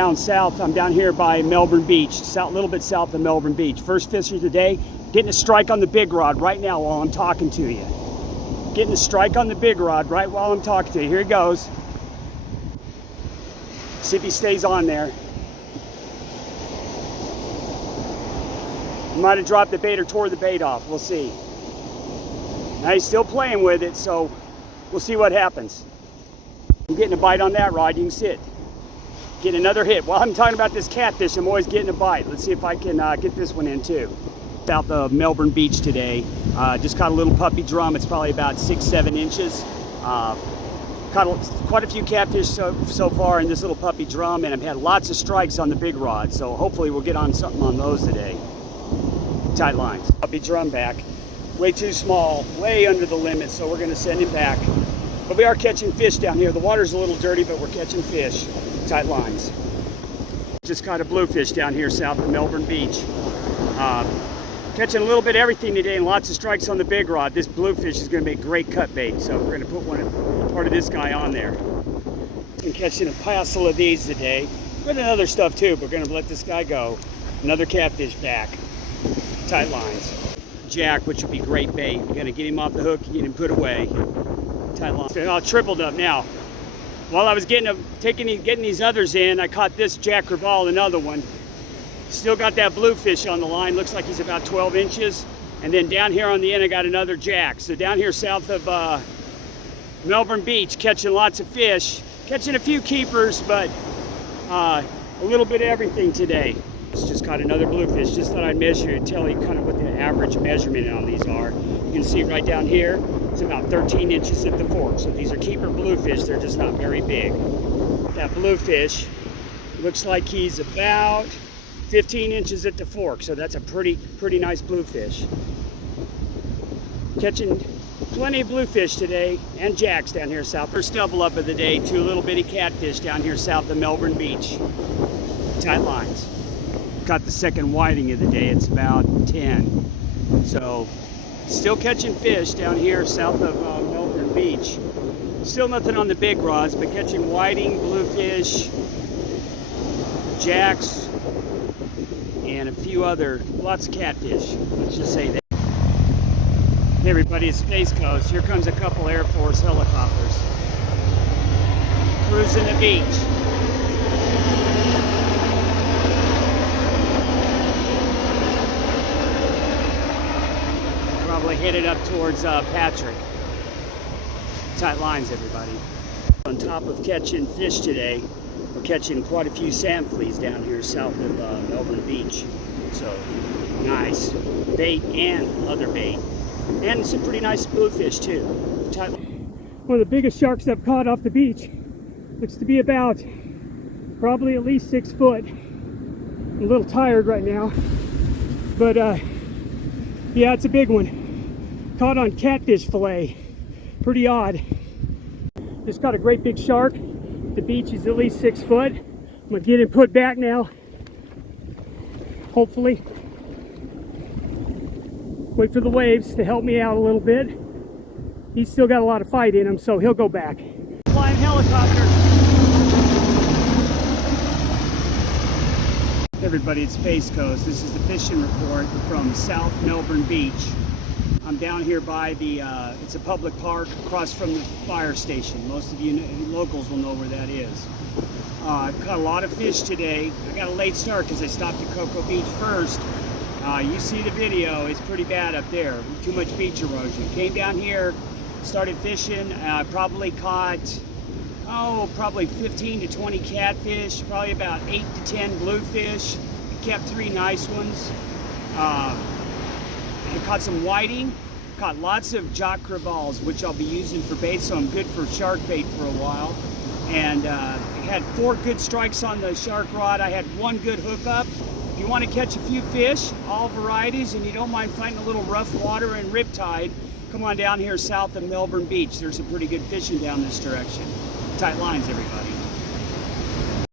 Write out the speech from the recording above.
Down south, I'm down here by Melbourne Beach, a little bit south of Melbourne Beach. First fish of the day, getting a strike on the big rod right now while I'm talking to you. Getting a strike on the big rod right while I'm talking to you. Here he goes. See if he stays on there. He might have dropped the bait or tore the bait off. We'll see. Now he's still playing with it, so we'll see what happens. I'm getting a bite on that rod. You can see it. Getting another hit. While I'm talking about this catfish, I'm always getting a bite. Let's see if I can get this one in too. Out the Melbourne Beach today. Just caught a little puppy drum. It's probably about 6-7 inches. Caught quite a few catfish so far in this little puppy drum, and I've had lots of strikes on the big rod. So hopefully we'll get on something on those today. Tight lines. Puppy drum back. Way too small, way under the limit, so we're going to send him back. But we are catching fish down here. The water's a little dirty, but we're catching fish. Tight lines. Just caught a bluefish down here south of Melbourne Beach. Catching a little bit of everything today and lots of strikes on the big rod. This bluefish is going to make great cut bait, so we're going to put part of this guy on there. Been catching a passel of these today. With other stuff too, but we're going to let this guy go. Another catfish back. Tight lines. Jack, which would be great bait. We're going to get him off the hook and get him put away. Tight lines. All tripled up now. While I was getting these others in, I caught this Jack Crevalle, another one. Still got that bluefish on the line. Looks like he's about 12 inches. And then down here on the end, I got another Jack. So down here south of Melbourne Beach, catching lots of fish. Catching a few keepers, but a little bit of everything today. Just caught another bluefish. Just thought I'd measure and tell you kind of what the average measurement on these are. You can see right down here, it's about 13 inches at the fork. So these are keeper bluefish. They're just not very big. That bluefish looks like he's about 15 inches at the fork. So that's a pretty nice bluefish. Catching plenty of bluefish today and jacks down here south. First double up of the day, 2 little bitty catfish down here south of Melbourne Beach. Tight lines. Got the second whiting of the day. It's about 10. So still catching fish down here south of Melbourne Beach. Still nothing on the big rods, but catching whiting, bluefish, jacks, and a few other, lots of catfish. Let's just say that. Hey everybody, it's Space Coast. Here comes a couple Air Force helicopters. Cruising the beach. Probably headed up towards Patrick. Tight lines, everybody. On top of catching fish today, we're catching quite a few sand fleas down here south of Melbourne Beach. So nice bait and other bait, and some pretty nice bluefish too. One of the biggest sharks I've caught off the beach. Looks to be about probably at least 6 foot. I'm a little tired right now, but yeah, it's a big one. Caught on catfish fillet. Pretty odd. Just got a great big shark. The beach is at least 6 foot. I'm gonna get him put back now. Hopefully. Wait for the waves to help me out a little bit. He's still got a lot of fight in him, so he'll go back. Flying helicopter. Hey everybody, it's Space Coast. This is the fishing report from South Melbourne Beach. I'm down here by the, it's a public park across from the fire station. Most of you locals will know where that is. I've caught a lot of fish today. I got a late start because I stopped at Cocoa Beach first. You see the video, it's pretty bad up there. Too much beach erosion. Came down here, started fishing. Probably caught, probably 15 to 20 catfish, probably about 8 to 10 bluefish. Kept 3 nice ones. I caught some whiting, caught lots of Jack Crevalles, which I'll be using for bait, so I'm good for shark bait for a while. And I had 4 good strikes on the shark rod. I had 1 good hookup. If you want to catch a few fish, all varieties, and you don't mind fighting a little rough water and riptide, come on down here south of Melbourne Beach. There's some pretty good fishing down this direction. Tight lines, everybody.